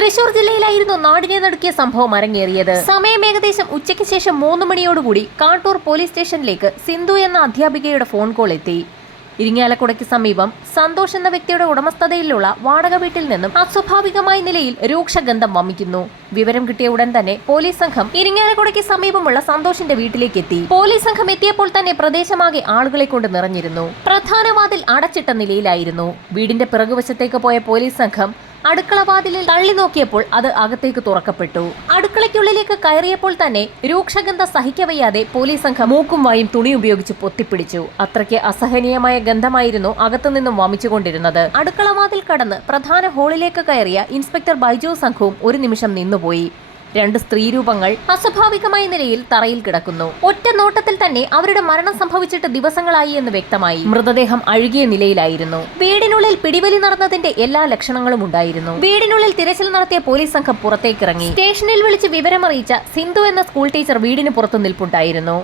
തൃശൂർ ജില്ലയിലായിരുന്നു നാടിനെ നടുക്കിയ സംഭവം അരങ്ങേറിയത്. സമയം ഏകദേശം ഉച്ചയ്ക്ക് ശേഷം 3 മണിയോടുകൂടി കാട്ടൂർ പോലീസ് സ്റ്റേഷനിലേക്ക് സിന്ധു എന്ന അധ്യാപികയുടെ ഫോൺ കോൾ എത്തി. ഇരിങ്ങാലക്കുടയ്ക്ക് സമീപം സന്തോഷ് എന്ന വ്യക്തിയുടെ ഉടമസ്ഥതയിലുള്ള വാടക വീട്ടിൽ നിന്നും അസ്വാഭാവികമായ നിലയിൽ രൂക്ഷഗന്ധം വമിക്കുന്നു. വിവരം കിട്ടിയ ഉടൻ തന്നെ പോലീസ് സംഘം ഇരിങ്ങാലക്കുടയ്ക്ക് സമീപമുള്ള സന്തോഷിന്റെ വീട്ടിലേക്ക് എത്തി. പോലീസ് സംഘം എത്തിയപ്പോൾ തന്നെ പ്രദേശമാകെ ആളുകളെ കൊണ്ട് നിറഞ്ഞിരുന്നു. പ്രധാന വാതിൽ അടച്ചിട്ട നിലയിലായിരുന്നു. വീടിന്റെ പിറകുവശത്തേക്ക് പോയ പോലീസ് സംഘം അടുക്കള വാതിലിൽ തള്ളി നോക്കിയപ്പോൾ അത് അകത്തേക്ക് തുറക്കപ്പെട്ടു. അടുക്കളയ്ക്കുള്ളിലേക്ക് കയറിയപ്പോൾ തന്നെ രൂക്ഷഗന്ധം സഹിക്കവയ്യാതെ പോലീസ് സംഘം മൂക്കും വായും തുണി ഉപയോഗിച്ച് പൊത്തിപ്പിടിച്ചു. അത്രയ്ക്ക് അസഹനീയമായ ഗന്ധമായിരുന്നു അകത്തുനിന്നും വമിച്ചുകൊണ്ടിരുന്നത്. അടുക്കള വാതിൽ കടന്ന് പ്രധാന ഹാളിലേക്ക് കയറിയ ഇൻസ്പെക്ടർ ബൈജു സംഘവും ഒരു നിമിഷം നിന്നുപോയി. 2 സ്ത്രീരൂപങ്ങൾ അസ്വാഭാവികമായ നിലയിൽ തറയിൽ കിടക്കുന്നു. ഒറ്റ നോട്ടത്തിൽ തന്നെ അവരുടെ മരണം സംഭവിച്ചിട്ട് ദിവസങ്ങളായി എന്ന് വ്യക്തമായി. മൃതദേഹം അഴുകിയ നിലയിലായിരുന്നു. വീടിനുള്ളിൽ പിടിവലി നടന്നതിന്റെ എല്ലാ ലക്ഷണങ്ങളും ഉണ്ടായിരുന്നു. വീടിനുള്ളിൽ തിരച്ചിൽ നടത്തിയ പോലീസ് സംഘം പുറത്തേക്കിറങ്ങി. സ്റ്റേഷനിൽ വിളിച്ച് വിവരമറിയിച്ച സിന്ധു എന്ന സ്കൂൾ ടീച്ചർ വീടിന് പുറത്തു നിൽപ്പുണ്ടായിരുന്നു.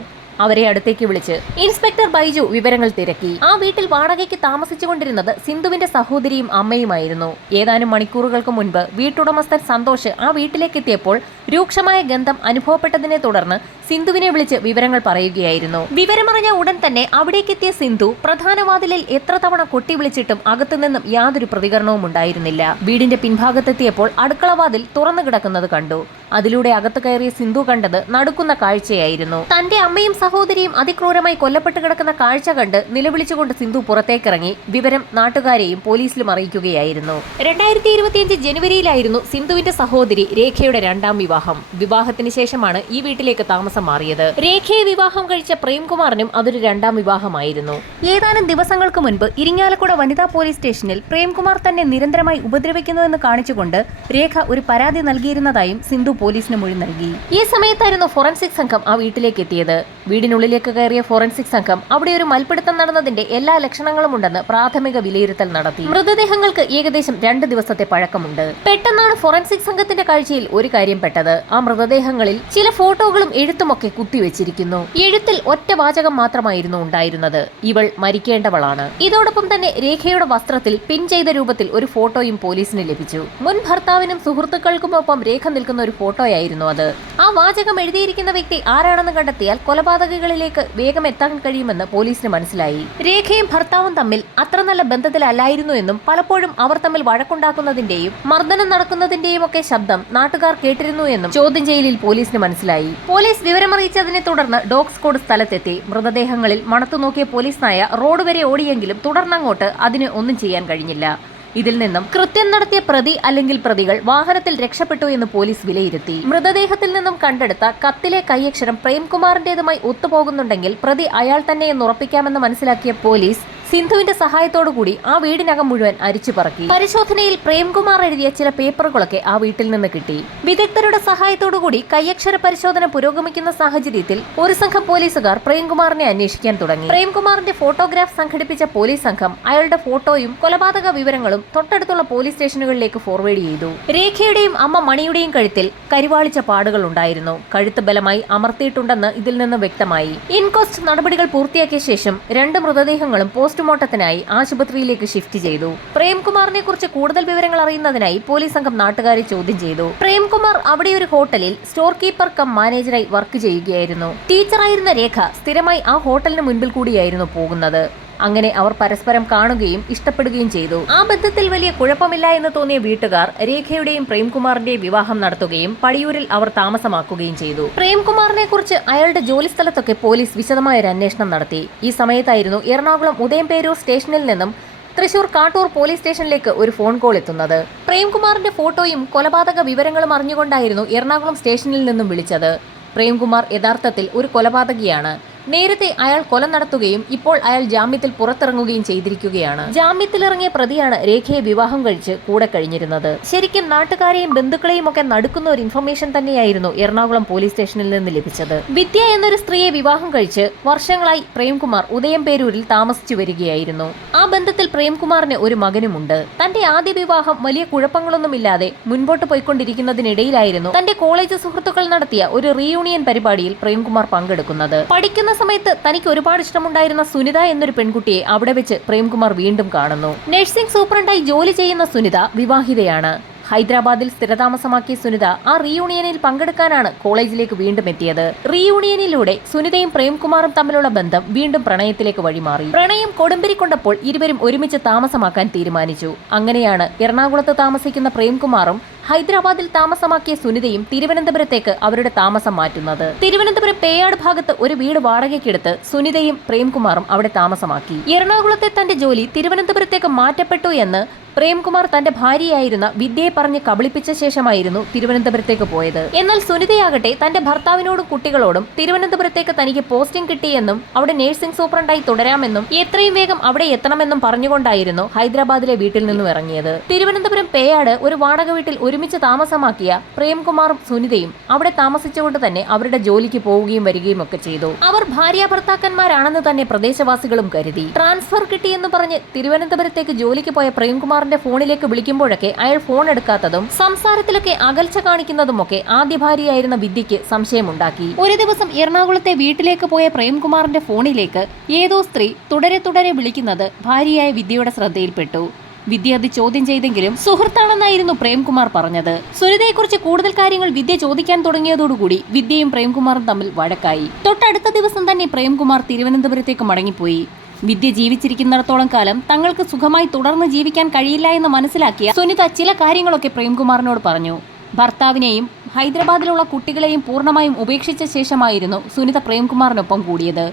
അവരെ അടുത്തേക്ക് വിളിച്ച് ഇൻസ്പെക്ടർ ബൈജു വിവരങ്ങൾ തിരക്കി. ആ വീട്ടിൽ വാടകയ്ക്ക് താമസിച്ചുകൊണ്ടിരുന്നത് സിന്ധുവിന്റെ സഹോദരിയും അമ്മയുമായിരുന്നു. ഏതാനും മണിക്കൂറുകൾക്ക് മുൻപ് വീട്ടുടമസ്ഥൻ സന്തോഷ് ആ വീട്ടിലേക്ക് എത്തിയപ്പോൾ രൂക്ഷമായ ഗന്ധം അനുഭവപ്പെട്ടതിനെ തുടർന്ന് സിന്ധുവിനെ വിളിച്ച് വിവരങ്ങൾ പറയുകയായിരുന്നു. വിവരമറിഞ്ഞ ഉടൻ തന്നെ അവിടേക്കെത്തിയ സിന്ധു പ്രധാന വാതിലിൽ എത്ര തവണ കൊട്ടി വിളിച്ചിട്ടും അകത്തുനിന്നും യാതൊരു പ്രതികരണവും ഉണ്ടായിരുന്നില്ല. വീടിന്റെ പിൻഭാഗത്തെത്തിയപ്പോൾ അടുക്കള വാതിൽ തുറന്നു കിടക്കുന്നത് കണ്ടു. അതിലൂടെ അകത്ത് കയറിയ സിന്ധു കണ്ടത് നടുക്കുന്ന കാഴ്ചയായിരുന്നു. തന്റെ അമ്മയും സഹോദരിയും അതിക്രൂരമായി കൊല്ലപ്പെട്ട് കിടക്കുന്ന കാഴ്ച കണ്ട് നിലവിളിച്ചുകൊണ്ട് സിന്ധു പുറത്തേക്കിറങ്ങി വിവരം നാട്ടുകാരെയും പോലീസിലും അറിയിക്കുകയായിരുന്നു. 2025 ജനുവരിയിലായിരുന്നു സിന്ധുവിന്റെ സഹോദരി രേഖയുടെ 2ാം വിവാഹം. വിവാഹത്തിന് ശേഷമാണ് ഈ വീട്ടിലേക്ക് താമസം മാറിയത്. രേഖയെ വിവാഹം കഴിച്ച പ്രേംകുമാറിനും അതൊരു 2ാം വിവാഹമായിരുന്നു. ഏതാനും ദിവസങ്ങൾക്ക് മുൻപ് ഇരിങ്ങാലക്കുട വനിതാ പോലീസ് സ്റ്റേഷനിൽ പ്രേംകുമാർ തന്നെ നിരന്തരമായി ഉപദ്രവിക്കുന്നുവെന്ന് കാണിച്ചുകൊണ്ട് രേഖ ഒരു പരാതി നൽകിയിരുന്നതായും സിന്ധു പോലീസിന് മൊഴി നൽകി. ഈ സമയത്തായിരുന്നു ഫോറൻസിക് സംഘം ആ വീട്ടിലേക്ക് എത്തിയത്. വീടിനുള്ളിലേക്ക് കയറിയ ഫോറൻസിക് സംഘം അവിടെ ഒരു മൽപ്പിടുത്തം നടന്നതിന്റെ എല്ലാ ലക്ഷണങ്ങളും ഉണ്ടെന്ന് പ്രാഥമിക വിലയിരുത്തൽ നടത്തി. മൃതദേഹങ്ങൾക്ക് ഏകദേശം 2 ദിവസത്തെ പഴക്കമുണ്ട്. പെട്ടെന്നാണ് ഫോറൻസിക് സംഘത്തിന്റെ കാഴ്ചയിൽ ഒരു കാര്യം പെട്ടത്. ആ മൃതദേഹങ്ങളിൽ ചില ഫോട്ടോകളും എഴുത്തുമൊക്കെ കുത്തിവെച്ചിരിക്കുന്നു. എഴുത്തിൽ ഒറ്റ വാചകം മാത്രമായിരുന്നു ഉണ്ടായിരുന്നത്: ഇവൾ മരിക്കേണ്ടവളാണ്. ഇതോടൊപ്പം തന്നെ രേഖയുടെ വസ്ത്രത്തിൽ പിൻ ചെയ്ത രൂപത്തിൽ ഒരു ഫോട്ടോയും പോലീസിന് ലഭിച്ചു. മുൻ ഭർത്താവിനും സുഹൃത്തുക്കൾക്കുമൊപ്പം രേഖ നിൽക്കുന്ന ഒരു ഫോട്ടോയായിരുന്നു അത്. ആ വാചകം എഴുതിയിരിക്കുന്ന വ്യക്തി ആരാണെന്ന് കണ്ടെത്തിയാൽ കൊലപാതകങ്ങളിലേക്ക് വേഗം എത്താൻ കഴിയുമെന്ന് പോലീസിന് മനസ്സിലായി. രേഖയും ഭർത്താവും തമ്മിൽ അത്ര നല്ല ബന്ധത്തിലല്ലായിരുന്നു എന്നും പലപ്പോഴും അവർ തമ്മിൽ വഴക്കുണ്ടാക്കുന്നതിന്റെയും മർദ്ദനം നടക്കുന്നതിന്റെയും ഒക്കെ ശബ്ദം നാട്ടുകാർ കേട്ടിരുന്നു എന്നും ചോദ്യം ചെയ്യലിൽ പോലീസിന് മനസ്സിലായി. പോലീസ് വിവരമറിയിച്ചതിനെ തുടർന്ന് ഡോഗ് സ്ക്വാഡ് സ്ഥലത്തെത്തി. മൃതദേഹങ്ങളിൽ മണത്തു നോക്കിയ പോലീസ് നായ റോഡ് വരെ ഓടിയെങ്കിലും തുടർന്നങ്ങോട്ട് അതിന് ഒന്നും ചെയ്യാൻ കഴിഞ്ഞില്ല. ഇതിൽ നിന്നും കൃത്യം നടത്തിയ പ്രതി അല്ലെങ്കിൽ പ്രതികൾ വാഹനത്തിൽ രക്ഷപ്പെട്ടു എന്ന് പോലീസ് വിലയിരുത്തി. മൃതദേഹത്തിൽ നിന്നും കണ്ടെടുത്ത കത്തിലെ കൈയക്ഷരം പ്രേംകുമാറിന്റേതുമായി ഒത്തുപോകുന്നുണ്ടെങ്കിൽ പ്രതി അയാൾ തന്നെ എന്ന് ഉറപ്പിക്കാമെന്ന് മനസ്സിലാക്കിയ പോലീസ് സിന്ധുവിന്റെ സഹായത്തോടുകൂടി ആ വീടിനകം മുഴുവൻ അരിച്ചു പറക്കി. പരിശോധനയിൽ പ്രേംകുമാർ എഴുതിയ ചില പേപ്പറുകളൊക്കെ ആ വീട്ടിൽ നിന്ന് കിട്ടി. വിദഗ്ധരുടെ സഹായത്തോടുകൂടി കൈയക്ഷര പരിശോധന പുരോഗമിക്കുന്ന സാഹചര്യത്തിൽ ഒരു സംഘം പോലീസുകാർ പ്രേംകുമാറിനെ അന്വേഷിക്കാൻ തുടങ്ങി. പ്രേംകുമാറിന്റെ ഫോട്ടോഗ്രാഫ് സംഘടിപ്പിച്ച പോലീസ് സംഘം അയാളുടെ ഫോട്ടോയും കൊലപാതക വിവരങ്ങളും തൊട്ടടുത്തുള്ള പോലീസ് സ്റ്റേഷനുകളിലേക്ക് ഫോർവേഡ് ചെയ്തു. രേഖയുടെയും അമ്മ മണിയുടെയും കഴുത്തിൽ കരിവാളിച്ച പാടുകൾ ഉണ്ടായിരുന്നു. കഴുത്ത് ബലമായി അമർത്തിയിട്ടുണ്ടെന്ന് ഇതിൽ നിന്ന് വ്യക്തമായി. ഇൻക്വസ്റ്റ് നടപടികൾ പൂർത്തിയാക്കിയ ശേഷം 2 മൃതദേഹങ്ങളും പോസ്റ്റ്മോർട്ടത്തിനായി ആശുപത്രിയിലേക്ക് ഷിഫ്റ്റ് ചെയ്തു. പ്രേംകുമാറിനെ കുറിച്ച് കൂടുതൽ വിവരങ്ങൾ അറിയുന്നതിനായി പോലീസ് സംഘം നാട്ടുകാരെ ചോദ്യം ചെയ്തു. പ്രേംകുമാർ അവിടെ ഒരു ഹോട്ടലിൽ സ്റ്റോർ കീപ്പർ കം മാനേജറായി വർക്ക് ചെയ്യുകയായിരുന്നു. ടീച്ചറായിരുന്ന രേഖ സ്ഥിരമായി ആ ഹോട്ടലിന് മുൻപിൽ കൂടിയായിരുന്നു പോകുന്നത്. അങ്ങനെ അവർ പരസ്പരം കാണുകയും ഇഷ്ടപ്പെടുകയും ചെയ്തു. ആ ബന്ധത്തിൽ വലിയ കുഴപ്പമില്ല എന്ന് തോന്നിയ വീട്ടുകാർ രേഖയുടെയും പ്രേംകുമാറിന്റെയും വിവാഹം നടത്തുകയും പടിയൂരിൽ അവർ താമസമാക്കുകയും ചെയ്തു. പ്രേംകുമാറിനെ കുറിച്ച് അയാളുടെ ജോലി സ്ഥലത്തൊക്കെ പോലീസ് വിശദമായ ഒരു അന്വേഷണം നടത്തി. ഈ സമയത്തായിരുന്നു എറണാകുളം ഉദയംപേരൂർ സ്റ്റേഷനിൽ നിന്നും തൃശൂർ കാട്ടൂർ പോലീസ് സ്റ്റേഷനിലേക്ക് ഒരു ഫോൺ കോൾ എത്തുന്നത്. പ്രേംകുമാറിന്റെ ഫോട്ടോയും കൊലപാതക വിവരങ്ങളും അറിഞ്ഞുകൊണ്ടായിരുന്നു എറണാകുളം സ്റ്റേഷനിൽ നിന്നും വിളിച്ചത്. പ്രേംകുമാർ യഥാർത്ഥത്തിൽ ഒരു കൊലപാതകിയാണ്. നേരത്തെ അയാൾ കൊല നടത്തുകയും ഇപ്പോൾ അയാൾ ജാമ്യത്തിൽ പുറത്തിറങ്ങുകയും ചെയ്തിരിക്കുകയാണ്. ജാമ്യത്തിലിറങ്ങിയ പ്രതിയാണ് രേഖയെ വിവാഹം കഴിച്ച് കൂടെ കഴിഞ്ഞിരുന്നത്. ശരിക്കും നാട്ടുകാരെയും ബന്ധുക്കളെയും ഒക്കെ നടുക്കുന്ന ഒരു ഇൻഫർമേഷൻ തന്നെയായിരുന്നു എറണാകുളം പോലീസ് സ്റ്റേഷനിൽ നിന്ന് ലഭിച്ചത്. വിദ്യ എന്നൊരു സ്ത്രീയെ വിവാഹം കഴിച്ച് വർഷങ്ങളായി പ്രേംകുമാർ ഉദയംപേരൂരിൽ താമസിച്ചു വരികയായിരുന്നു. ആ ബന്ധത്തിൽ പ്രേംകുമാറിന് ഒരു മകനുമുണ്ട്. തന്റെ ആദ്യ വിവാഹം വലിയ കുഴപ്പങ്ങളൊന്നുമില്ലാതെ മുൻപോട്ട് പോയിക്കൊണ്ടിരിക്കുന്നതിനിടയിലായിരുന്നു തന്റെ കോളേജ് സുഹൃത്തുക്കൾ നടത്തിയ ഒരു റീയൂണിയൻ പരിപാടിയിൽ പ്രേംകുമാർ പങ്കെടുക്കുന്നത്. പഠിക്കുന്ന സമയത്ത് തനിക്ക് ഒരുപാട് ഇഷ്ടമുണ്ടായിരുന്ന സുനിത എന്നൊരു പെൺകുട്ടിയെ അവിടെ വെച്ച് പ്രേംകുമാർ വീണ്ടും കാണുന്നു. നഴ്സിംഗ് സൂപ്രണ്ടായി ജോലി ചെയ്യുന്ന സുനിത വിവാഹിതയാണ്. ഹൈദരാബാദിൽ സ്ഥിരതാമസമാക്കിയ സുനിത ആ റീയൂണിയനിൽ പങ്കെടുക്കാനാണ് കോളേജിലേക്ക് വീണ്ടും എത്തിയത്. റീയൂണിയനിലൂടെ സുനിതയും പ്രേംകുമാറും തമ്മിലുള്ള ബന്ധം വീണ്ടും പ്രണയത്തിലേക്ക് വഴിമാറി. പ്രണയം കൊടുമ്പിരി കൊണ്ടപ്പോൾ ഇരുവരും ഒരുമിച്ച് താമസമാക്കാൻ തീരുമാനിച്ചു. അങ്ങനെയാണ് എറണാകുളത്ത് താമസിക്കുന്ന പ്രേംകുമാറും ഹൈദരാബാദിൽ താമസമാക്കിയ സുനിതയും തിരുവനന്തപുരത്തേക്ക് അവരുടെ താമസം മാറ്റുന്നത്. തിരുവനന്തപുരം പേയാട് ഭാഗത്ത് ഒരു വീട് വാടകയ്ക്കെടുത്ത് സുനിതയും പ്രേംകുമാറും അവിടെ താമസമാക്കി. എറണാകുളത്തെ തന്റെ ജോലി തിരുവനന്തപുരത്തേക്ക് മാറ്റപ്പെട്ടു എന്ന് പ്രേംകുമാർ തന്റെ ഭാര്യയായിരുന്ന വിദ്യയെ പറഞ്ഞ് കബളിപ്പിച്ച ശേഷമായിരുന്നു തിരുവനന്തപുരത്തേക്ക് പോയത്. എന്നാൽ സുനിതയാകട്ടെ തന്റെ ഭർത്താവിനോടും കുട്ടികളോടും തിരുവനന്തപുരത്തേക്ക് തനിക്ക് പോസ്റ്റിംഗ് കിട്ടിയെന്നും അവിടെ നഴ്സിംഗ് സൂപ്രണ്ടായി തുടരാമെന്നും എത്രയും വേഗം അവിടെ എത്തണമെന്നും പറഞ്ഞുകൊണ്ടായിരുന്നു ഹൈദരാബാദിലെ വീട്ടിൽ നിന്നും ഇറങ്ങിയത്. തിരുവനന്തപുരം പേയാട് ഒരു വാടക വീട്ടിൽ ഒരുമിച്ച് താമസമാക്കിയ പ്രേംകുമാറും സുനിതയും അവിടെ താമസിച്ചുകൊണ്ട് തന്നെ അവരുടെ ജോലിക്ക് പോവുകയും വരികയും ഒക്കെ ചെയ്തു. അവർ ഭാര്യ ഭർത്താക്കന്മാരാണെന്ന് തന്നെ പ്രദേശവാസികളും കരുതി. ട്രാൻസ്ഫർ കിട്ടിയെന്ന് പറഞ്ഞ് തിരുവനന്തപുരത്തേക്ക് ജോലിക്ക് പോയ പ്രേംകുമാർ ഫോണിലേക്ക് വിളിക്കുമ്പോഴൊക്കെ അയാൾ ഫോൺ എടുക്കാത്തതും സംസാരത്തിലൊക്കെ അകൽച്ച കാണിക്കുന്നതുമൊക്കെ ആദ്യ ഭാര്യയായിരുന്ന വിദ്യയ്ക്ക് സംശയമുണ്ടാക്കി. ഒരു ദിവസം എറണാകുളത്തെ വീട്ടിലേക്ക് പോയ പ്രേംകുമാറിന്റെ ഫോണിലേക്ക് ഏതോ സ്ത്രീ തുടരെ വിളിക്കുന്നത് ഭാര്യയായ വിദ്യയുടെ ശ്രദ്ധയിൽപ്പെട്ടു. വിദ്യ അത് ചോദ്യം ചെയ്തെങ്കിലും സുഹൃത്താണെന്നായിരുന്നു പ്രേംകുമാർ പറഞ്ഞത്. സുനിതയെക്കുറിച്ച് കൂടുതൽ കാര്യങ്ങൾ വിദ്യ ചോദിക്കാൻ തുടങ്ങിയതോടുകൂടി വിദ്യയും പ്രേംകുമാറും തമ്മിൽ വഴക്കായി. തൊട്ടടുത്ത ദിവസം തന്നെ പ്രേംകുമാർ തിരുവനന്തപുരത്തേക്ക് മടങ്ങിപ്പോയി. വിദ്യ ജീവിച്ചിരിക്കുന്നിടത്തോളം കാലം തങ്ങൾക്ക് സുഖമായി തുടർന്ന് ജീവിക്കാൻ കഴിയില്ല എന്ന് മനസ്സിലാക്കിയ സുനിത ചില കാര്യങ്ങളൊക്കെ പ്രേംകുമാറിനോട് പറഞ്ഞു. ഭർത്താവിനെയും ഹൈദരാബാദിലുള്ള കുട്ടികളെയും പൂർണ്ണമായും ഉപേക്ഷിച്ച ശേഷമായിരുന്നു സുനിത പ്രേംകുമാറിനൊപ്പം കൂടിയത്.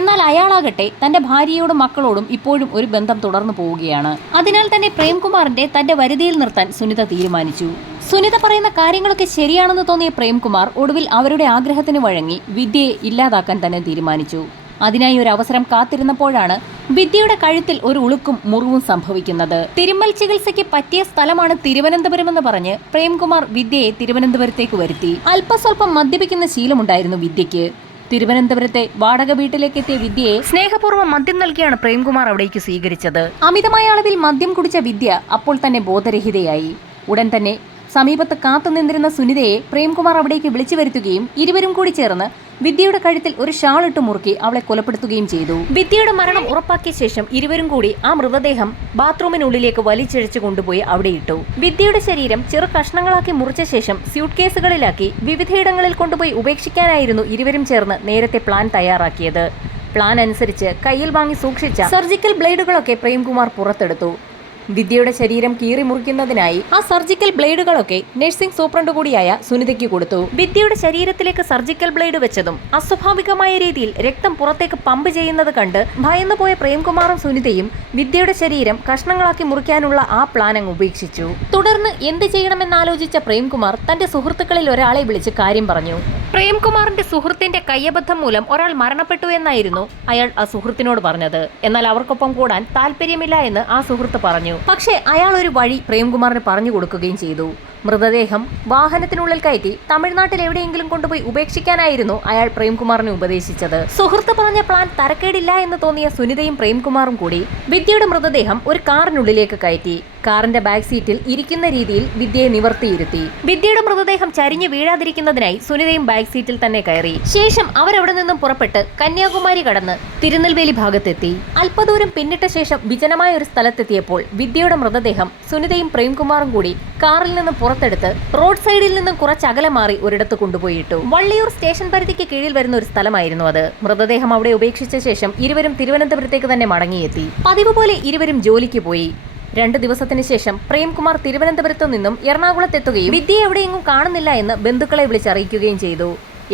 എന്നാൽ അയാളാകട്ടെ തന്റെ ഭാര്യയോടും മക്കളോടും ഇപ്പോഴും ഒരു ബന്ധം തുടർന്നു പോവുകയാണ്. അതിനാൽ തന്നെ പ്രേംകുമാറിന്റെ തന്റെ വരുതിയിൽ നിർത്താൻ സുനിത തീരുമാനിച്ചു. സുനിത പറയുന്ന കാര്യങ്ങളൊക്കെ ശരിയാണെന്ന് തോന്നിയ പ്രേംകുമാർ ഒടുവിൽ അവരുടെ ആഗ്രഹത്തിന് വഴങ്ങി വിദ്യയെ ഇല്ലാതാക്കാൻ തന്നെ തീരുമാനിച്ചു. അതിനായി ഒരു അവസരം കാത്തിരുന്നപ്പോഴാണ് വിദ്യയുടെ കഴുത്തിൽ ഒരു ഉളുക്കും മുറിവും സംഭവിക്കുന്നത്. തിരുമ്മൽ ചികിത്സയ്ക്ക് പറ്റിയ സ്ഥലമാണ് തിരുവനന്തപുരമെന്ന് പറഞ്ഞ് പ്രേംകുമാർ വിദ്യയെ തിരുവനന്തപുരത്തേക്ക് വരുത്തി. അല്പസ്വല്പം മദ്യപിക്കുന്ന ശീലമുണ്ടായിരുന്നു വിദ്യയ്ക്ക്. തിരുവനന്തപുരത്തെ വാടക വീട്ടിലേക്ക് എത്തിയ വിദ്യയെ സ്നേഹപൂർവ്വം മദ്യം നൽകിയാണ് പ്രേംകുമാർ അവിടേക്ക് സ്വീകരിച്ചത്. അമിതമായ അളവിൽ മദ്യം കുടിച്ച വിദ്യ അപ്പോൾ തന്നെ ബോധരഹിതയായി. ഉടൻ തന്നെ സമീപത്ത് കാത്തുനിന്നിരുന്ന സുനിതയെ പ്രേംകുമാർ അവിടേക്ക് വിളിച്ചു വരുത്തുകയും ഇരുവരും കൂടി ചേർന്ന് വിദ്യയുടെ കഴുത്തിൽ ഒരു ഷാൾ ഇട്ട് മുറുക്കി അവളെ കൊലപ്പെടുത്തുകയും ചെയ്തു. വിദ്യയുടെ മരണം ഉറപ്പാക്കിയ ശേഷം ഇരുവരും കൂടി ആ മൃതദേഹം ബാത്റൂമിനുള്ളിലേക്ക് വലിച്ചിഴച്ചു കൊണ്ടുപോയി അവിടെ ഇട്ടു. വിദ്യയുടെ ശരീരം ചെറു കഷ്ണങ്ങളാക്കി മുറിച്ച ശേഷം സ്യൂട്ട് കേസുകളിലാക്കി വിവിധയിടങ്ങളിൽ കൊണ്ടുപോയി ഉപേക്ഷിക്കാനായിരുന്നു ഇരുവരും ചേർന്ന് നേരത്തെ പ്ലാൻ തയ്യാറാക്കിയത്. പ്ലാൻ അനുസരിച്ച് കയ്യിൽ വാങ്ങി സൂക്ഷിച്ച സർജിക്കൽ ബ്ലേഡുകളൊക്കെ പ്രേംകുമാർ പുറത്തെടുത്തു. വിദ്യയുടെ ശരീരം കീറി മുറിക്കുന്നതിനായി ആ സർജിക്കൽ ബ്ലേഡുകളൊക്കെ നഴ്സിംഗ് സൂപ്രണ്ട് കൂടിയായ സുനിതയ്ക്ക് കൊടുത്തു. വിദ്യയുടെ ശരീരത്തിലേക്ക് സർജിക്കൽ ബ്ലേഡ് വെച്ചതും അസ്വാഭാവികമായ രീതിയിൽ രക്തം പുറത്തേക്ക് പമ്പ് ചെയ്യുന്നത് കണ്ട് ഭയന്നുപോയ പ്രേംകുമാറും സുനിതയും വിദ്യയുടെ ശരീരം കഷ്ണങ്ങളാക്കി മുറിക്കാനുള്ള ആ പ്ലാൻ അങ്ങ് ഉപേക്ഷിച്ചു. തുടർന്ന് എന്ത് ചെയ്യണമെന്നാലോചിച്ച പ്രേംകുമാർ തന്റെ സുഹൃത്തുക്കളിൽ ഒരാളെ വിളിച്ച് കാര്യം പറഞ്ഞു. പ്രേംകുമാറിന്റെ സുഹൃത്തിന്റെ കയ്യബദ്ധം മൂലം ഒരാൾ മരണപ്പെട്ടു എന്നായിരുന്നു അയാൾ ആ സുഹൃത്തിനോട് പറഞ്ഞത്. എന്നാൽ അവർക്കൊപ്പം കൂടാൻ താല്പര്യമില്ല എന്ന് ആ സുഹൃത്ത് പറഞ്ഞു. പക്ഷേ അയാൾ ഒരു വഴി പ്രേംകുമാറിന് പറഞ്ഞു കൊടുക്കുകയും ചെയ്തു. മൃതദേഹം വാഹനത്തിനുള്ളിൽ കയറ്റി തമിഴ്നാട്ടിൽ എവിടെയെങ്കിലും കൊണ്ടുപോയി ഉപേക്ഷിക്കാനായിരുന്നു അയാൾ പ്രേംകുമാറിനെ ഉപദേശിച്ചത്. സുഹൃത്ത് പറഞ്ഞ പ്ലാൻ തരക്കേടില്ല എന്ന് തോന്നിയ സുനിതയും പ്രേംകുമാറും കൂടി വിദ്യയുടെ മൃതദേഹം ഒരു കാറിനുള്ളിലേക്ക് കയറ്റി. കാറിന്റെ ബാക്ക് സീറ്റിൽ ഇരിക്കുന്ന രീതിയിൽ വിദ്യയെ നിവർത്തിയിരുത്തി. വിദ്യയുടെ മൃതദേഹം ചരിഞ്ഞു വീഴാതിരിക്കുന്നതിനായി സുനിതയും ബാക്ക് സീറ്റിൽ തന്നെ കയറി. ശേഷം അവരവിടെ നിന്നും പുറപ്പെട്ട് കന്യാകുമാരി കടന്ന് തിരുനെൽവേലി ഭാഗത്തെത്തി. അല്പദൂരം പിന്നിട്ട ശേഷം വിജനമായ ഒരു സ്ഥലത്തെത്തിയപ്പോൾ വിദ്യയുടെ മൃതദേഹം സുനിതയും പ്രേംകുമാറും കൂടി കാറിൽ നിന്നും പുറത്തെടുത്ത് റോഡ് സൈഡിൽ നിന്നും കുറച്ച് അകലെ മാറി ഒരിടത്ത് കൊണ്ടുപോയിട്ടു. വള്ളിയൂർ സ്റ്റേഷൻ പരിധിക്ക് കീഴിൽ വരുന്ന ഒരു സ്ഥലമായിരുന്നു അത്. മൃതദേഹം അവിടെ ഉപേക്ഷിച്ച ശേഷം ഇരുവരും തിരുവനന്തപുരത്തേക്ക് തന്നെ മടങ്ങിയെത്തി. പതിവ് പോലെ ഇരുവരും ജോലിക്ക് പോയി. 2 ദിവസത്തിന് ശേഷം പ്രേംകുമാർ തിരുവനന്തപുരത്തു നിന്നും എറണാകുളത്തെത്തുകയും വിദ്യയെ എവിടെയെങ്ങും കാണുന്നില്ല എന്ന് ബന്ധുക്കളെ വിളിച്ചറിയിക്കുകയും ചെയ്തു.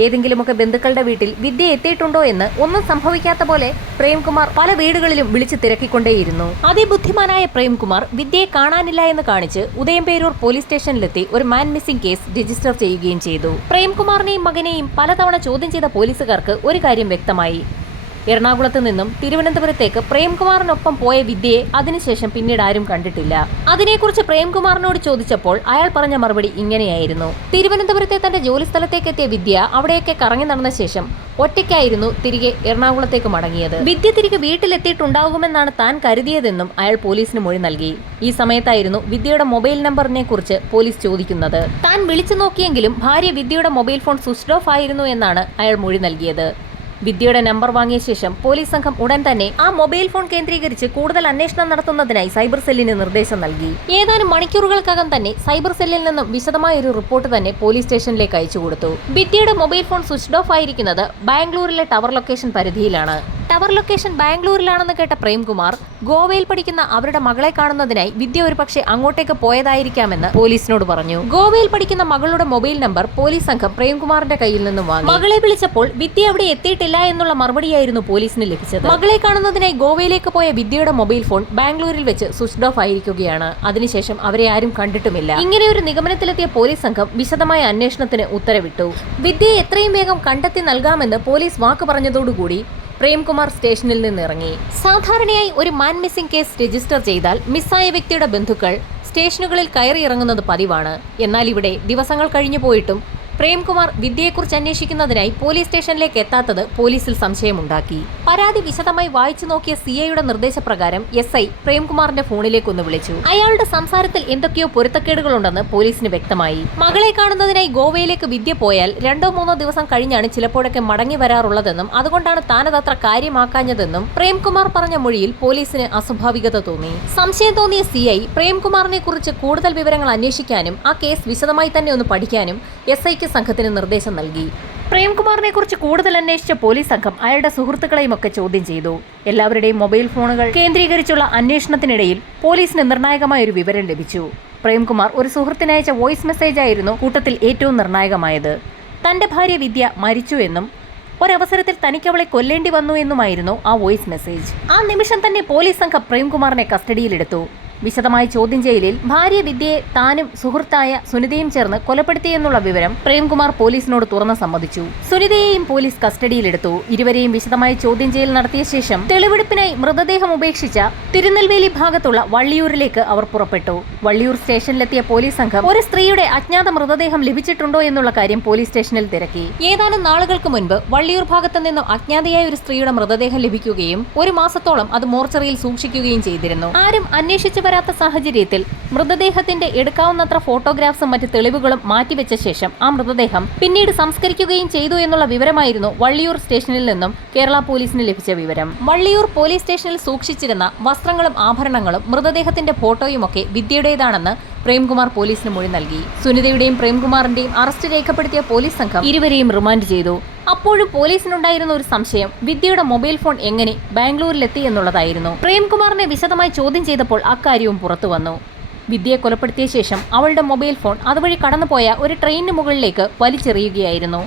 ഏതെങ്കിലുമൊക്കെ ബന്ധുക്കളുടെ വീട്ടിൽ വിദ്യ എത്തിയിട്ടുണ്ടോ എന്ന് ഒന്നും സംഭവിക്കാത്ത പോലെ പ്രേംകുമാർ പല വീടുകളിലും വിളിച്ചു തിരക്കിക്കൊണ്ടേയിരുന്നു. അതിബുദ്ധിമാനായ പ്രേംകുമാർ വിദ്യയെ കാണാനില്ല എന്ന് കാണിച്ച് ഉദയംപേരൂർ പോലീസ് സ്റ്റേഷനിലെത്തി ഒരു മാൻ മിസ്സിംഗ് കേസ് രജിസ്റ്റർ ചെയ്യുകയും ചെയ്തു. പ്രേംകുമാറിനെയും മകനെയും പലതവണ ചോദ്യം ചെയ്ത പോലീസുകാർക്ക് ഒരു കാര്യം വ്യക്തമായി. എറണാകുളത്ത് നിന്നും തിരുവനന്തപുരത്തേക്ക് പ്രേംകുമാറിനൊപ്പം പോയ വിദ്യയെ അതിനുശേഷം പിന്നീട് ആരും കണ്ടിട്ടില്ല. അതിനെക്കുറിച്ച് പ്രേംകുമാറിനോട് ചോദിച്ചപ്പോൾ അയാൾ പറഞ്ഞ മറുപടി ഇങ്ങനെയായിരുന്നു. തിരുവനന്തപുരത്തെ തന്റെ ജോലി സ്ഥലത്തേക്ക് എത്തിയ വിദ്യ അവിടെയൊക്കെ കറങ്ങി നടന്ന ശേഷം ഒറ്റയ്ക്കായിരുന്നു തിരികെ എറണാകുളത്തേക്ക് മടങ്ങിയത്. വിദ്യ തിരികെ വീട്ടിലെത്തിയിട്ടുണ്ടാകുമെന്നാണ് താൻ കരുതിയതെന്നും അയാൾ പോലീസിന് മൊഴി നൽകി. ഈ സമയത്തായിരുന്നു വിദ്യയുടെ മൊബൈൽ നമ്പറിനെ കുറിച്ച് പോലീസ് ചോദിക്കുന്നത്. താൻ വിളിച്ചു നോക്കിയെങ്കിലും ഭാര്യ വിദ്യയുടെ മൊബൈൽ ഫോൺ സ്വിച്ച് ഓഫ് ആയിരുന്നു എന്നാണ് അയാൾ മൊഴി നൽകിയത്. വിദ്യയുടെ നമ്പർ വാങ്ങിയ ശേഷം പോലീസ് സംഘം ഉടൻ തന്നെ ആ മൊബൈൽ ഫോൺ കേന്ദ്രീകരിച്ച് കൂടുതൽ അന്വേഷണം നടത്തുന്നതിനായി സൈബർ സെല്ലിന് നിർദ്ദേശം നൽകി. ഏതാനും മണിക്കൂറുകൾക്കകം തന്നെ സൈബർ സെല്ലിൽ നിന്നും വിശദമായ ഒരു റിപ്പോർട്ട് തന്നെ പോലീസ് സ്റ്റേഷനിലേക്ക് അയച്ചു കൊടുത്തു. വിദ്യയുടെ മൊബൈൽ ഫോൺ സ്വിച്ച്ഡ് ഓഫ് ആയിരിക്കുന്നത് ബാംഗ്ലൂരിലെ ടവർ ലൊക്കേഷൻ പരിധിയിലാണ്. ടവർ ലൊക്കേഷൻ ബാംഗ്ലൂരിലാണെന്ന് കേട്ട പ്രേംകുമാർ ഗോവയിൽ പഠിക്കുന്ന അവരുടെ മകളെ കാണുന്നതിനായി വിദ്യ ഒരുപക്ഷെ അങ്ങോട്ടേക്ക് പോയതായിരിക്കാമെന്ന് പോലീസിനോട് പറഞ്ഞു. ഗോവയിൽ പഠിക്കുന്ന മകളുടെ മൊബൈൽ നമ്പർ പോലീസ് സംഘം പ്രേംകുമാറിന്റെ കയ്യിൽ നിന്നും വാങ്ങി. മകളെ വിളിച്ചപ്പോൾ വിദ്യ അവിടെ എത്തിയിട്ടില്ല എന്നുള്ള മറുപടിയായിരുന്നു പോലീസിന് ലഭിച്ചത്. മകളെ കാണുന്നതിനായി ഗോവയിലേക്ക് പോയ വിദ്യയുടെ മൊബൈൽ ഫോൺ ബാംഗ്ലൂരിൽ വെച്ച് സ്വിച്ച്ഡ് ഓഫ് ആയിരിക്കുകയാണ്. അതിനുശേഷം അവരെ ആരും കണ്ടിട്ടുമില്ല. ഇങ്ങനെ ഒരു നിഗമനത്തിലെത്തിയ പോലീസ് സംഘം വിശദമായ അന്വേഷണത്തിന് ഉത്തരവിട്ടു. വിദ്യയെ എത്രയും വേഗം കണ്ടെത്തി നൽകാമെന്ന് പോലീസ് വാക്ക് പറഞ്ഞതോടുകൂടി പ്രേംകുമാർ സ്റ്റേഷനിൽ നിന്നിറങ്ങി. സാധാരണയായി ഒരു മാൻ മിസ്സിംഗ് കേസ് രജിസ്റ്റർ ചെയ്താൽ മിസ്സായ വ്യക്തിയുടെ ബന്ധുക്കൾ സ്റ്റേഷനുകളിൽ കയറിയിറങ്ങുന്നത് പതിവാണ്. എന്നാൽ ഇവിടെ ദിവസങ്ങൾ കഴിഞ്ഞു പോയിട്ടും പ്രേംകുമാർ വിദ്യയെക്കുറിച്ച് അന്വേഷിക്കുന്നതിനായി പോലീസ് സ്റ്റേഷനിലേക്ക് എത്താത്തത് പോലീസിൽ സംശയമുണ്ടാക്കി. പരാതി വിശദമായി വായിച്ചു നോക്കിയ സിഐയുടെ നിർദ്ദേശപ്രകാരം SI പ്രേംകുമാറിന്റെ ഫോണിലേക്കൊന്ന് വിളിച്ചു. അയാളുടെ സംസാരത്തിൽ എന്തൊക്കെയോ പൊരുത്തക്കേടുകളുണ്ടെന്ന് പോലീസിന് വ്യക്തമായി. മകളെ കാണുന്നതിനായി ഗോവയിലേക്ക് വിദ്യ പോയാൽ 2-3 ദിവസം കഴിഞ്ഞാണ് ചിലപ്പോഴൊക്കെ മടങ്ങി വരാറുള്ളതെന്നും അതുകൊണ്ടാണ് താനതത്ര കാര്യമാക്കാഞ്ഞതെന്നും പ്രേംകുമാർ പറഞ്ഞ മൊഴിയിൽ പോലീസിന് അസ്വാഭാവികത തോന്നി. സംശയം തോന്നിയ CI പ്രേംകുമാറിനെ കുറിച്ച് കൂടുതൽ വിവരങ്ങൾ അന്വേഷിക്കാനും ആ കേസ് വിശദമായി തന്നെ ഒന്ന് പഠിക്കാനും SIക്ക് സംഘത്തിന് നിർദ്ദേശം നൽകി. പ്രേംകുമാറിനെ കുറിച്ച് കൂടുതൽ അന്വേഷിച്ച പോലീസ് സംഘം അയാളുടെ സുഹൃത്തുക്കളെയും ഒക്കെ ചോദ്യം ചെയ്തു. എല്ലാവരുടെയും മൊബൈൽ ഫോണുകൾ കേന്ദ്രീകരിച്ചുള്ള അന്വേഷണത്തിനിടയിൽ പോലീസിന് നിർണായകമായ ഒരു വിവരം ലഭിച്ചു. പ്രേംകുമാർ ഒരു സുഹൃത്തിനയച്ച വോയിസ് മെസ്സേജ് ആയിരുന്നു കൂട്ടത്തിൽ ഏറ്റവും നിർണായകമായത്. തന്റെ ഭാര്യ വിദ്യ മരിച്ചു എന്നും ഒരവസരത്തിൽ തനിക്ക് അവളെ കൊല്ലേണ്ടി വന്നു എന്നുമായിരുന്നു ആ വോയിസ് മെസ്സേജ്. ആ നിമിഷം തന്നെ പോലീസ് സംഘം പ്രേംകുമാറിനെ കസ്റ്റഡിയിലെടുത്തു. വിശദമായ ചോദ്യം ചെയ്യലിൽ ഭാര്യ വിദ്യയെ താനും സുഹൃത്തായ സുനിതയും ചേർന്ന് കൊലപ്പെടുത്തിയെന്നുള്ള വിവരം പ്രേംകുമാർ പോലീസിനോട് തുറന്ന് സമ്മതിച്ചു. സുനിതയെയും പോലീസ് കസ്റ്റഡിയിലെടുത്തു. ഇരുവരെയും വിശദമായ ചോദ്യം ചെയ്യൽ നടത്തിയ ശേഷം തെളിവെടുപ്പിനായി മൃതദേഹം ഉപേക്ഷിച്ച തിരുനെൽവേലി ഭാഗത്തുള്ള വള്ളിയൂരിലേക്ക് അവർ പുറപ്പെട്ടു. വള്ളിയൂർ സ്റ്റേഷനിലെത്തിയ പോലീസ് സംഘം ഒരു സ്ത്രീയുടെ അജ്ഞാത മൃതദേഹം ലഭിച്ചിട്ടുണ്ടോ എന്നുള്ള കാര്യം പോലീസ് സ്റ്റേഷനിൽ തിരക്കി. ഏതാനും നാളുകൾക്ക് മുൻപ് വള്ളിയൂർ ഭാഗത്തു നിന്നും അജ്ഞാതയായ ഒരു സ്ത്രീയുടെ മൃതദേഹം ലഭിക്കുകയും 1 മാസത്തോളം അത് മോർച്ചറിയിൽ സൂക്ഷിക്കുകയും ചെയ്തിരുന്നു. ആരും അന്വേഷിച്ചു വരാത്ത സാഹചര്യത്തിൽ മൃതദേഹത്തിന്റെ എടുക്കാവുന്നത്ര ഫോട്ടോഗ്രാഫ്സും മറ്റ് തെളിവുകളും മാറ്റിവെച്ച ശേഷം ആ മൃതദേഹം പിന്നീട് സംസ്കരിക്കുകയും ചെയ്തു എന്നുള്ള വിവരമായിരുന്നു വള്ളിയൂർ സ്റ്റേഷനിൽ നിന്നും കേരള പോലീസിന് ലഭിച്ച വിവരം. വള്ളിയൂർ പോലീസ് സ്റ്റേഷനിൽ സൂക്ഷിച്ചിരുന്ന വസ്ത്രങ്ങളും ആഭരണങ്ങളും മൃതദേഹത്തിന്റെ ഫോട്ടോയുമൊക്കെ വിദ്യയുടേതാണെന്ന് പ്രേംകുമാർ പോലീസിന് മൊഴി നൽകി. സുനിതയുടെയും പ്രേംകുമാറിന്റെയും അറസ്റ്റ് രേഖപ്പെടുത്തിയ പോലീസ് സംഘം ഇരുവരെയും റിമാൻഡ് ചെയ്തു. അപ്പോഴും പോലീസിനുണ്ടായിരുന്ന ഒരു സംശയം വിദ്യയുടെ മൊബൈൽ ഫോൺ എങ്ങനെ ബാംഗ്ലൂരിലെത്തി എന്നുള്ളതായിരുന്നു. പ്രേംകുമാറിനെ വിശദമായി ചോദ്യം ചെയ്തപ്പോൾ അക്കാര്യവും പുറത്തുവന്നു. വിദ്യയെ കൊലപ്പെടുത്തിയ ശേഷം അവളുടെ മൊബൈൽ ഫോൺ അതുവഴി കടന്നുപോയ ഒരു ട്രെയിനിന് മുകളിലേക്ക് വലിച്ചെറിയുകയായിരുന്നു.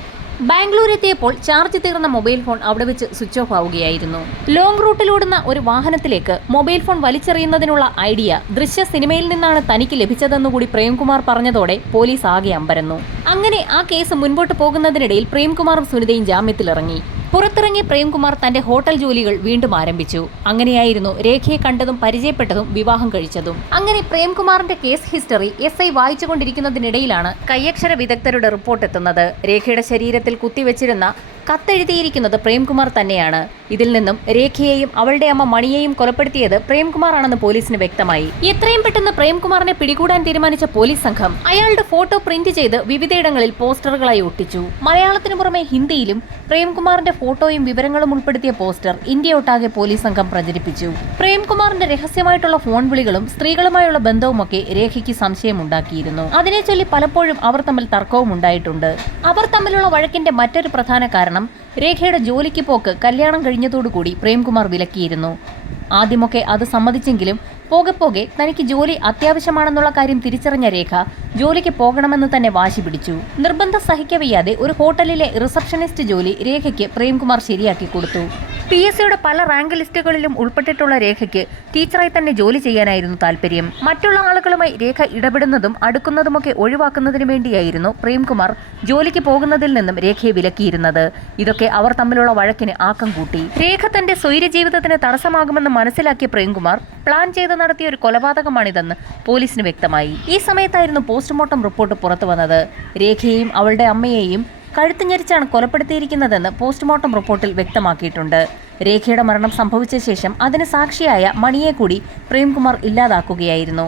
ബാംഗ്ലൂർ എത്തിയപ്പോൾ ചാർജ് തീർന്ന മൊബൈൽ ഫോൺ അവിടെ വെച്ച് സ്വിച്ച് ഓഫ് ആവുകയായിരുന്നു. ലോങ് റൂട്ടിലോടുന്ന ഒരു വാഹനത്തിലേക്ക് മൊബൈൽ ഫോൺ വലിച്ചെറിയുന്നതിനുള്ള ഐഡിയ ദൃശ്യ സിനിമയിൽ നിന്നാണ് തനിക്ക് ലഭിച്ചതെന്നുകൂടി പ്രേംകുമാർ പറഞ്ഞതോടെ പോലീസ് ആകെ അമ്പരന്നു. അങ്ങനെ ആ കേസ് മുൻപോട്ട് പോകുന്നതിനിടയിൽ പ്രേംകുമാറും സുനിതയും ജാമ്യത്തിലിറങ്ങി. പുറത്തിറങ്ങിയ പ്രേംകുമാർ തന്റെ ഹോട്ടൽ ജോലികൾ വീണ്ടും ആരംഭിച്ചു. അങ്ങനെയായിരുന്നു രേഖയെ കണ്ടതും പരിചയപ്പെട്ടതും വിവാഹം കഴിച്ചതും. അങ്ങനെ പ്രേംകുമാറിന്റെ കേസ് ഹിസ്റ്ററി SI വായിച്ചുകൊണ്ടിരിക്കുന്നതിനിടയിലാണ് കയ്യക്ഷര വിദഗ്ധരുടെ റിപ്പോർട്ട് എത്തുന്നത്. രേഖയുടെ ശരീരത്തിൽ കുത്തിവെച്ചിരുന്ന കത്തെഴുതിയിരിക്കുന്നത് പ്രേംകുമാർ തന്നെയാണ്. ഇതിൽ നിന്നും രേഖയെയും അവളുടെ അമ്മ മണിയെയും കൊലപ്പെടുത്തിയത് പ്രേംകുമാർ ആണെന്ന് പോലീസിന് വ്യക്തമായി. എത്രയും പെട്ടെന്ന് പ്രേംകുമാറിനെ പിടികൂടാൻ തീരുമാനിച്ച പോലീസ് സംഘം അയാളുടെ ഫോട്ടോ പ്രിന്റ് ചെയ്ത് വിവിധയിടങ്ങളിൽ പോസ്റ്ററുകളായി ഒട്ടിച്ചു. മലയാളത്തിനു പുറമെ ഹിന്ദിയിലും പ്രേംകുമാറിന്റെ ഫോട്ടോയും വിവരങ്ങളും ഉൾപ്പെടുത്തിയ പോസ്റ്റർ ഇന്ത്യയൊട്ടാകെ പോലീസ് സംഘം പ്രചരിപ്പിച്ചു. പ്രേംകുമാറിന്റെ രഹസ്യമായിട്ടുള്ള ഫോൺ വിളികളും സ്ത്രീകളുമായുള്ള ബന്ധവുമൊക്കെ രേഖയ്ക്ക് സംശയമുണ്ടാക്കിയിരുന്നു. അതിനെ ചൊല്ലി പലപ്പോഴും അവർ തമ്മിൽ തർക്കവും ഉണ്ടായിട്ടുണ്ട്. അവർ തമ്മിലുള്ള വഴക്കിന്റെ മറ്റൊരു പ്രധാന കാരണം രേഖയുടെ ജോലിക്ക് പോക്ക് കല്യാണം കഴിഞ്ഞതോടുകൂടി പ്രേംകുമാർ വിലക്കിയിരുന്നു. ആദ്യമൊക്കെ അത് സമ്മതിച്ചെങ്കിലും പോകെ പോകെ തനിക്ക് ജോലി അത്യാവശ്യമാണെന്നുള്ള കാര്യം തിരിച്ചറിഞ്ഞ രേഖ ജോലിക്ക് പോകണമെന്ന് തന്നെ വാശി പിടിച്ചു. നിർബന്ധം സഹിക്കവയ്യാതെ ഒരു ഹോട്ടലിലെ റിസപ്ഷനിസ്റ്റ് ജോലി രേഖയ്ക്ക് പ്രേംകുമാർ ശരിയാക്കി കൊടുത്തു. PSCയുടെ പല റാങ്ക് ലിസ്റ്റുകളിലും ഉൾപ്പെട്ടിട്ടുള്ള രേഖയ്ക്ക് ടീച്ചറായി തന്നെ ജോലി ചെയ്യാനായിരുന്നു താല്പര്യം. മറ്റുള്ള ആളുകളുമായി രേഖ ഇടപെടുന്നതും അടുക്കുന്നതുമൊക്കെ ഒഴിവാക്കുന്നതിന് വേണ്ടിയായിരുന്നു പ്രേംകുമാർ ജോലിക്ക് പോകുന്നതിൽ നിന്നും രേഖയെ വിലക്കിയിരുന്നത്. ഇതൊക്കെ അവർ തമ്മിലുള്ള വഴക്കിന് ആക്കം കൂട്ടി. രേഖ തന്റെ സ്വൈര്യ ജീവിതത്തിന് തടസ്സമാകുമെന്ന് മനസ്സിലാക്കിയ പ്രേംകുമാർ പ്ലാൻ ചെയ്ത് നടത്തിയ ഒരു കൊലപാതകമാണിതെന്ന് പോലീസിന് വ്യക്തമായി. ഈ സമയത്തായിരുന്നു പോസ്റ്റ്മോർട്ടം റിപ്പോർട്ട് പുറത്തു വന്നത്. രേഖയെയും അവളുടെ അമ്മയെയും കഴുത്ത് ഞെരിച്ചാണ് കൊലപ്പെടുത്തിയിരിക്കുന്നതെന്ന് പോസ്റ്റ്മോർട്ടം റിപ്പോർട്ടിൽ വ്യക്തമാക്കിയിട്ടുണ്ട്. രേഖയുടെ മരണം സംഭവിച്ച ശേഷം അതിന് സാക്ഷിയായ മണിയെ കൂടി പ്രേംകുമാർ ഇല്ലാതാക്കുകയായിരുന്നു.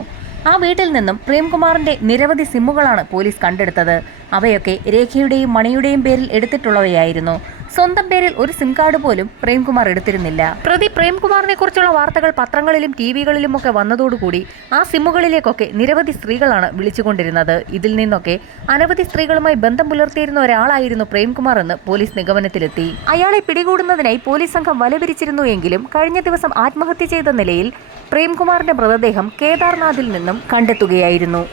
ആ വീട്ടിൽ നിന്നും പ്രേംകുമാറിന്റെ നിരവധി സിമ്മുകളാണ് പോലീസ് കണ്ടെടുത്തത്. അവയൊക്കെ രേഖയുടെയും മണിയുടെയും പേരിൽ എടുത്തിട്ടുള്ളവയായിരുന്നു. സ്വന്തം പേരിൽ ഒരു സിം കാർഡ് പോലും പ്രേംകുമാർ എടുത്തിരുന്നില്ല. പ്രതി പ്രേംകുമാറിനെ കുറിച്ചുള്ള വാർത്തകൾ പത്രങ്ങളിലും ടിവികളിലും ഒക്കെ വന്നതോടുകൂടി ആ സിമ്മുകളിലേക്കൊക്കെ നിരവധി സ്ത്രീകളാണ് വിളിച്ചുകൊണ്ടിരുന്നത്. ഇതിൽ നിന്നൊക്കെ അനവധി സ്ത്രീകളുമായി ബന്ധം പുലർത്തിയിരുന്ന ഒരാളായിരുന്നു പ്രേംകുമാർ എന്ന് പോലീസ് നിഗമനത്തിലെത്തി. അയാളെ പിടികൂടുന്നതിനായി പോലീസ് സംഘം വലവിരിച്ചിരുന്നു എങ്കിലും കഴിഞ്ഞ ദിവസം ആത്മഹത്യ ചെയ്ത നിലയിൽ പ്രേംകുമാറിന്റെ മൃതദേഹം കേദാർനാഥിൽ നിന്നും കണ്ടെത്തുകയായിരുന്നു.